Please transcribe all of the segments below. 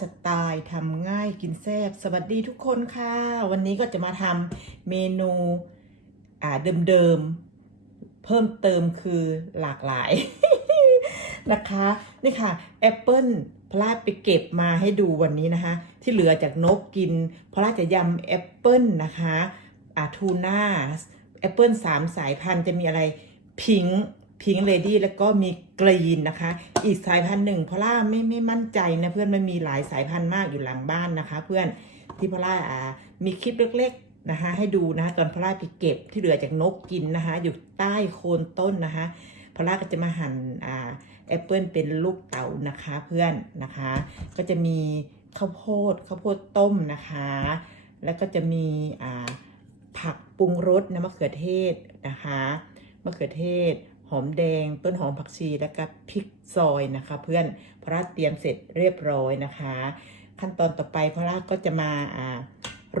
สไตล์ทำง่ายกินแซ่บสวัสดีทุกคนค่ะ วันนี้ก็จะมาทำเมนูอ่าเดิมๆ เพิ่มเติมคือหลากหลายนะคะนี่ค่ะแอปเปิลพลาดไปเก็บมาให้ดูวันนี้นะคะ ที่เหลือจากนกกินพลาดจะยำแอปเปิลนะคะอาทูน่าแอปเปิลสามสายพันธุ์จะมีอะไรพิง พิงเลดี้แล้วก็มีกรีนนะคะ อีกสายพันธุ์หนึ่งพอล่าไม่ไม่มั่นใจนะเพื่อนมันมีหลายสายพันธุ์มากอยู่หลังบ้านนะคะ เพื่อนที่พอล่าอ่ามีคลิปเล็กๆนะคะ ให้ดูนะคะ ตอนพอล่าไปเก็บที่เหลือจากนกกินนะคะ อยู่ใต้โคนต้นนะคะพอล่าก็จะมาหั่นอ่าแอปเปิลเป็นลูกเต๋านะคะเพื่อนนะคะ ก็จะมีข้าวโพดข้าวโพดต้มนะคะ แล้วก็จะมีอ่าผักปรุงรสนะมะเขือเทศนะคะมะเขือเทศ หอมแดง ต้นหอมผักชีแล้วก็พริกซอยนะคะ เพื่อนพระราเตรียมเสร็จเรียบร้อยนะคะ ขั้นตอนต่อไปพระราก็จะมาอ่า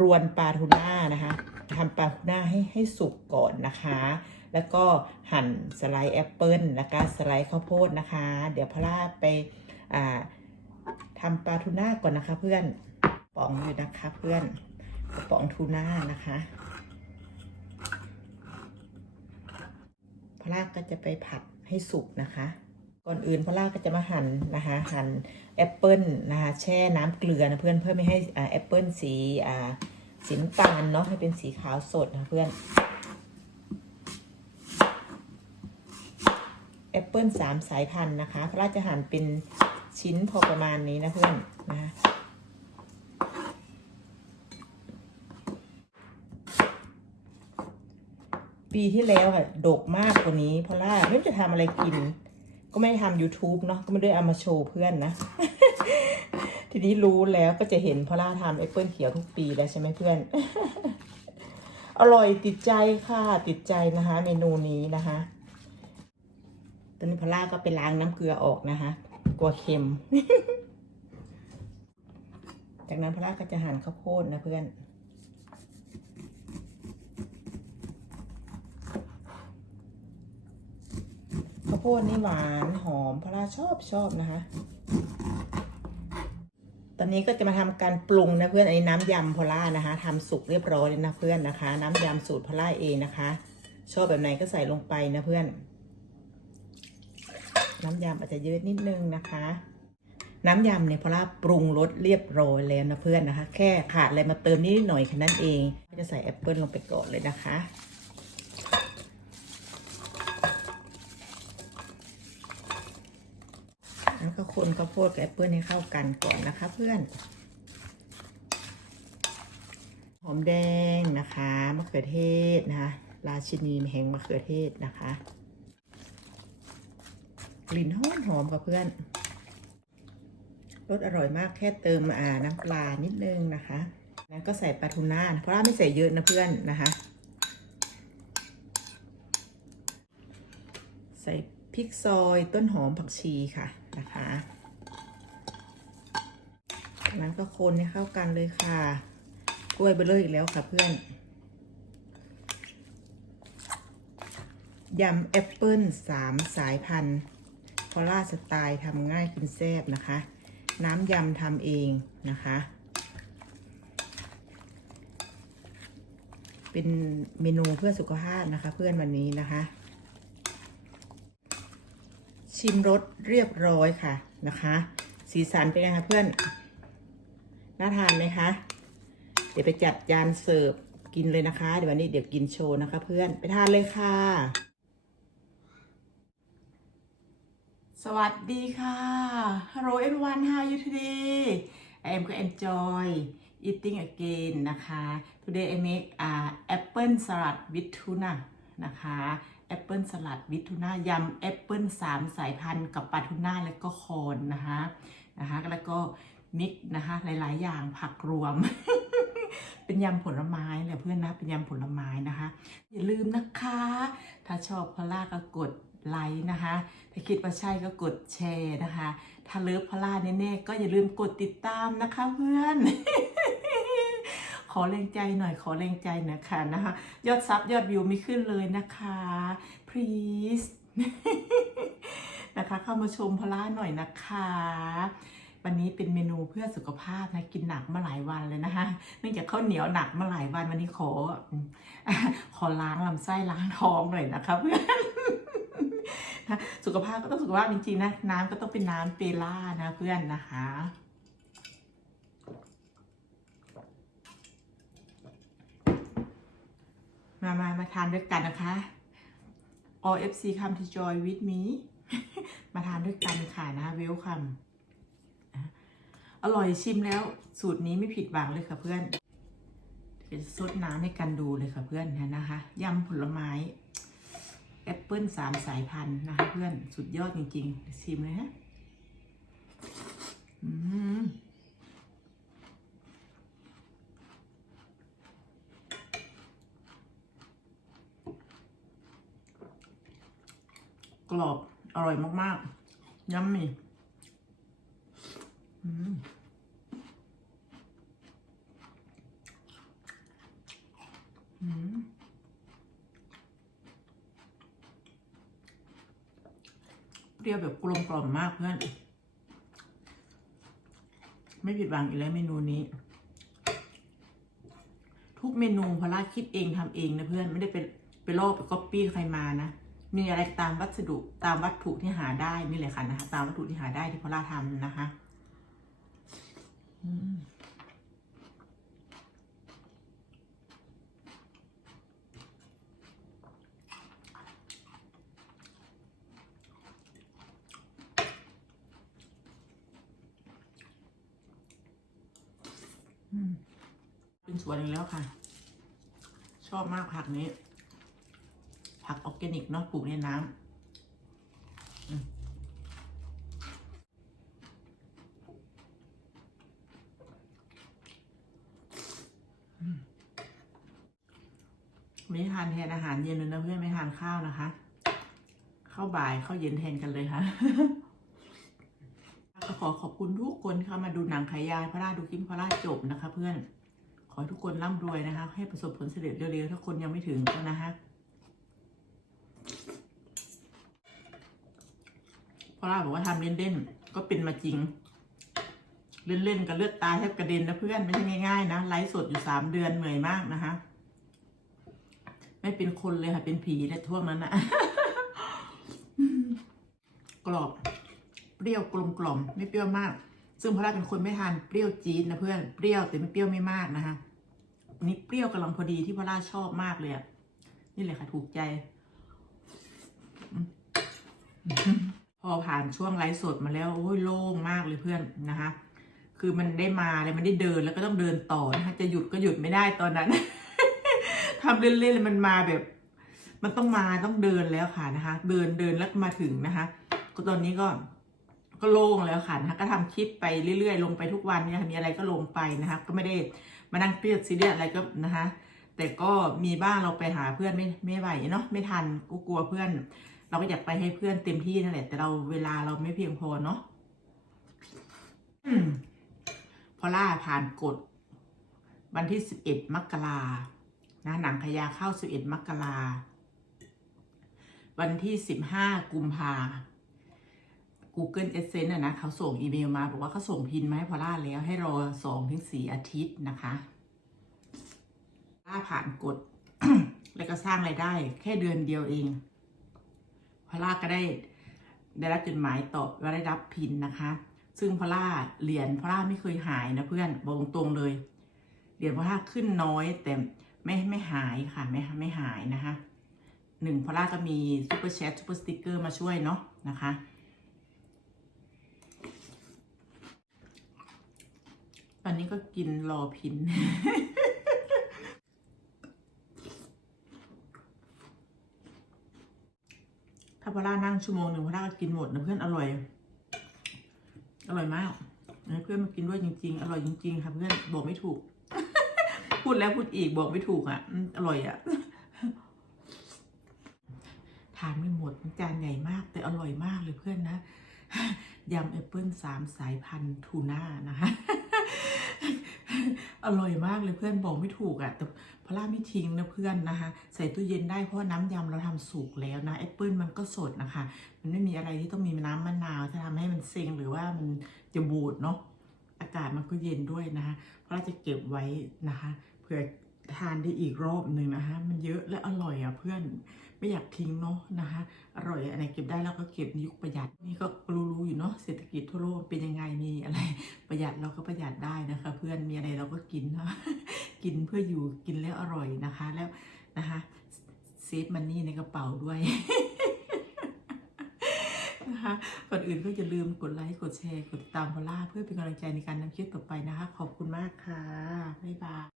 รวนปลาทูน่านะคะทำปลาทูน่าให้ให้สุกก่อนนะคะ แล้วก็หั่นสไลด์แอปเปิลแล้วก็สไลด์ข้าวโพดนะคะ เดี๋ยวพระราไปอ่าทำปลาทูน่าก่อนนะคะเพื่อนป๋องอยู่นะคะเพื่อนกระป๋องทูน่านะคะ พระราก็จะไปผัดให้สุกนะคะ ก่อนอื่นพระราก็จะมาหั่นนะคะหั่นแอปเปิลนะคะแช่น้ำเกลือนะเพื่อนเพื่อไม่ให้แอปเปิลสีอ่าสีน้ำตาลเนาะให้เป็นสีขาวสดนะเพื่อนแอปเปิลสามสายพันธุ์นะคะพระราจะหั่นเป็นชิ้นพอประมาณนี้นะเพื่อนนะคะ ปีที่แล้วอะดกมากกว่านี้เพราะว่าไม่รู้จะทำอะไรกิน ก็ไม่ทำ YouTube เนาะก็ไม่ได้เอามาโชว์เพื่อนนะ ทีนี้รู้แล้วก็จะเห็นพอล่าทำแอปเปิลเขียวทุกปีแล้วใช่ไหมเพื่อน อร่อยติดใจค่ะ ติดใจนะคะ เมนูนี้นะคะตอนนี้พอล่าก็ไปล้างน้ำเกลือออกนะคะ กลัวเค็ม จากนั้นพอล่าก็จะหั่นข้าวโพดนะเพื่อน ข้าว โพดนี่หวานหอมพราชอบชอบนะคะ ตอนนี้ก็จะมาทำการปรุงนะเพื่อนอันนี้น้ำยำพลานะคะทำสุกเรียบร้อยเลยนะเพื่อนนะคะ น้ำยำสูตรพลาเองนะคะ ชอบแบบไหนก็ใส่ลงไปนะเพื่อน น้ำยำอาจจะเยอะนิดนึงนะคะน้ำยำเนี่ยพอลาปรุงรสเรียบร้อยแล้วนะเพื่อนนะคะ แค่ขาดอะไรมาเติมนิดหน่อยแค่นั้นเองก็จะใส่แอปเปิลลงไปก่อนเลยนะคะ แล้วก็คนข้าวโพดกับแอปเปิลให้เข้ากันก่อนนะคะ เพื่อน หอมแดงนะคะมะเขือเทศนะคะ ราชินีแห่งมะเขือเทศนะคะ กลิ่นหอมหอมกับเพื่อนรสอร่อยมากแค่เติมอ่าน้ำปลานิดนึงนะคะแล้วก็ใส่ปลาทูน่าเพราะว่าไม่ใส่เยอะนะเพื่อนนะคะ ใส่พริกซอยต้นหอมผักชีค่ะ นะคะจากนั้นก็คนให้เข้ากันเลยค่ะ กล้วยเบลเลอร์อีกแล้วค่ะเพื่อน ยำแอปเปิลสามสายพันธุ์พอล่าสไตล์ทำง่ายกินแซ่บนะคะ น้ำยำทำเองนะคะ เป็นเมนูเพื่อสุขภาพนะคะเพื่อนวันนี้นะคะ ชิมรสเรียบร้อยค่ะนะคะ สีสันเป็นไงคะเพื่อน น่าทานไหมคะ เดี๋ยวไปจัดจานเสิร์ฟกินเลยนะคะ เดี๋ยววันนี้เดี๋ยวกินโชว์นะคะ เพื่อนไปทานเลยค่ะ สวัสดีค่ะ Hello everyone how you today I am go enjoy eating again นะคะ today I make uh, apple salad with tuna นะคะ แอปเปิลสลัดวิทูน่ายำแอปเปิลสามสายพันธุ์กับปลาทูน่าและก็คอนนะคะนะคะแล้วก็มิกนะคะหลาย ๆ อย่างผักรวม เป็นยำผลไม้แหละเพื่อนนะเป็นยำผลไม้นะคะ อย่าลืมนะคะ ถ้าชอบพอล่าก็กดไลค์นะคะ ถ้าคิดว่าใช่ก็กดแชร์นะคะ ถ้าเลิฟพอล่าแน่ ๆ ก็อย่าลืมกดติดตามนะคะเพื่อน ขอแรงใจหน่อยขอแรงใจหนะคะนะคะยอดซับยอดวิวไม่ขึ้นเลยนะคะ please นะคะเข้ามาชมพล่าหน่อยนะคะ วันนี้เป็นเมนูเพื่อสุขภาพนะกินหนักมาหลายวันเลยนะคะเนื่องจากข้าวเหนียวหนักมาหลายวันวันนี้ขอ ขอล้างลำไส้ล้างท้องหน่อยนะคะเพื่อนสุขภาพก็ต้องสุขภาพจริงๆนะ น้ำก็ต้องเป็นน้ำเปล่านะเพื่อนนะคะ มามามาทานด้วยกันนะคะ All FC come to joy with me มาทานด้วยกันค่ะนะเวลคัมอร่อยชิมแล้วสูตรนี้ไม่ผิดหวังเลยค่ะเพื่อนเดี๋ยวจะซดน้ำให้กันดูเลยค่ะเพื่อนนะนะคะยำผลไม้แอปเปิ้ลสามสายพันธุ์นะคะเพื่อนสุดยอดจริงๆ ชิมเลยฮะ อืม กรอบ อร่อยมากๆยัมมี่เปรี้ยวแบบกลมกล่อมมากเพื่อน ไม่ผิดหวังอีกแล้วเมนูนี้ ทุกเมนูพอล่าคิดเองทำเองนะเพื่อนไม่ได้ไปไปลอกไปก๊อปปี้ใครมานะ มีอะไรตามวัสดุตามวัตถุที่หาได้นี่เลยค่ะนะคะตามวัตถุที่หาได้ที่พอล่าทำนะคะอืมเป็นสวนอีกแล้วค่ะ ชอบมากผักนี้ แกนิกเนาะปลูกในน้ำไม่ทานแทนอาหารเย็นเลยนะเพื่อนไม่ทานข้าวนะคะข้าวบ่ายข้าวเย็นแทนกันเลยค่ะก็ขอขอบคุณทุกคนเข้ามาดูหนังขายยายพระราชดูคลิปพระราชจบนะคะ เพื่อนขอให้ทุกคนร่ำรวยนะคะ ให้ประสบผลสำเร็จเร็วๆถ้าคนยังไม่ถึงก็นะคะ พอล่าบอกว่าทำเล่นๆ ก็เป็นมาจริง เล่นๆกับเลือดตาแทบกระเด็นนะเพื่อนไม่ใช่ง่ายๆนะไลฟ์สดอยู่สามเดือนเหนื่อยมากนะคะไม่เป็นคนเลยค่ะ เป็นผีและท่วงนั้นนะกรอบ เปรี้ยวกลมกล่อมไม่เปรี้ยวมาก ซึ่งพอล่าเป็นคนไม่ทานเปรี้ยวจี๊ดนะเพื่อนเปรี้ยวแต่ไม่เปรี้ยวไม่มากนะคะอันนี่เปรี้ยวกำลังพอดีที่พอล่าชอบมากเลยนี่เลยค่ะ ถูกใจ อผ่านช่วงไลฟ์สดมาแล้วโอ้ยโล่งมากเลยเพื่อนนะคะ คือมันได้มาเลยมันได้เดินแล้วก็ต้องเดินต่อนะคะจะหยุดก็หยุดไม่ได้ตอนนั้นทำเล่นๆเลยมันมาแบบ มันต้องมาต้องเดินแล้วค่ะนะคะ เดินเดินแล้วมาถึงนะคะ ก็ตอนนี้ก็ก็โล่งแล้วค่ะนะคะก็ทำคลิปไปเรื่อยๆ ลงไปทุกวันเนี่ยมีอะไรก็ลงไปนะคะ ก็ไม่ได้มานั่งเครียดซีเรียสอะไรก็นะคะ แต่ก็มีบ้างเราไปหาเพื่อนไม่ไม่ไหวเนาะไม่ทันก็กลัวเพื่อน เราก็อยากไปให้เพื่อนเต็มที่นั่นแหละแต่เราเวลาเราไม่เพียงพอเนาะพอล่าผ่านกฎวันที่สิบเอ็ดมกรานะหนังขยาเข้าสิบเอ็ดมกราวันที่สิบห้ากุมภา Google Adsense นะนะเขาส่งอีเมลมาบอกว่าเขาส่งพินมาให้พอล่าแล้วให้รอสองถึงสี่อาทิตย์นะคะล่าผ่านกฎแล้วก็สร้างไรายได้แค่เดือนเดียวเอง พล่าก็ได้ได้รับจดหมายตอบว่าได้รับพินนะคะ ซึ่งพล่าเหรียญพล่าไม่เคยหายนะเพื่อนบอกตรงๆเลยเหรียญพล่าขึ้นน้อยแต่ไม่ไม่หายค่ะไม่ไม่หายนะคะหนึ่งพล่าก็มีซูเปอร์แชทซูเปอร์สติกเกอร์มาช่วยเนาะนะคะตอนนี้ก็กินรอพิน ถ้าพอล่านั่ง ชั่วโมงหนึ่งพอล่าก็กินหมดนะเพื่อนอร่อย อร่อยมากเพื่อนมากินด้วยจริง ๆ อร่อยจริง ๆ ค่ะ เพื่อนบอกไม่ถูก พูดแล้วพูดอีกบอกไม่ถูกอะอร่อยอะทานไม่หมดจานใหญ่มาก แต่อร่อยมากเลยเพื่อนนะยำแอปเปิลสามสายพันธุ์ทูน่านะคะ อร่อยมากเลยเพื่อนบอกไม่ถูกอะ่ะแต่พลาไม่ทิ้งนะเพื่อนนะคะ ใส่ตู้เย็นได้เพราะว่าน้ำยำเราทำสุกแล้วนะแอปเปิลมันก็สดนะคะ มันไม่มีอะไรที่ต้องมีน้ำมะนาวจะทำให้มันเซ็งหรือว่ามันจะบูดเนาะอากาศมันก็เย็นด้วยนะคะเพราะเราจะเก็บไว้นะคะเผื่อทานได้อีกรอบหนึ่งนะคะ มันเยอะและอร่อยอะเพื่อน ไม่อยากทิ้งเนาะนะคะอร่อยอะไรเก็บได้แล้วก็เก็บในยุคประหยัดนี่ก็รู้ๆอยู่เนาะเศรษฐกิจทั่วโลกเป็นยังไงมีอะไร ประหยัดเราก็ประหยัดได้นะคะ เพื่อนมีอะไรเราก็กินนะกินเพื่ออยู่กินแล้วอร่อยนะคะ แล้วนะคะเซฟมันนี่ในกระเป๋าด้วยนะคะก่อนอื่นก็อย่าลืมกดไลค์กดแชร์กดติดตามพอล่าเพื่อเป็นกำลังใจในการนำคลิปต่อไปนะคะ ขอบคุณมากค่ะ บ๊ายบาย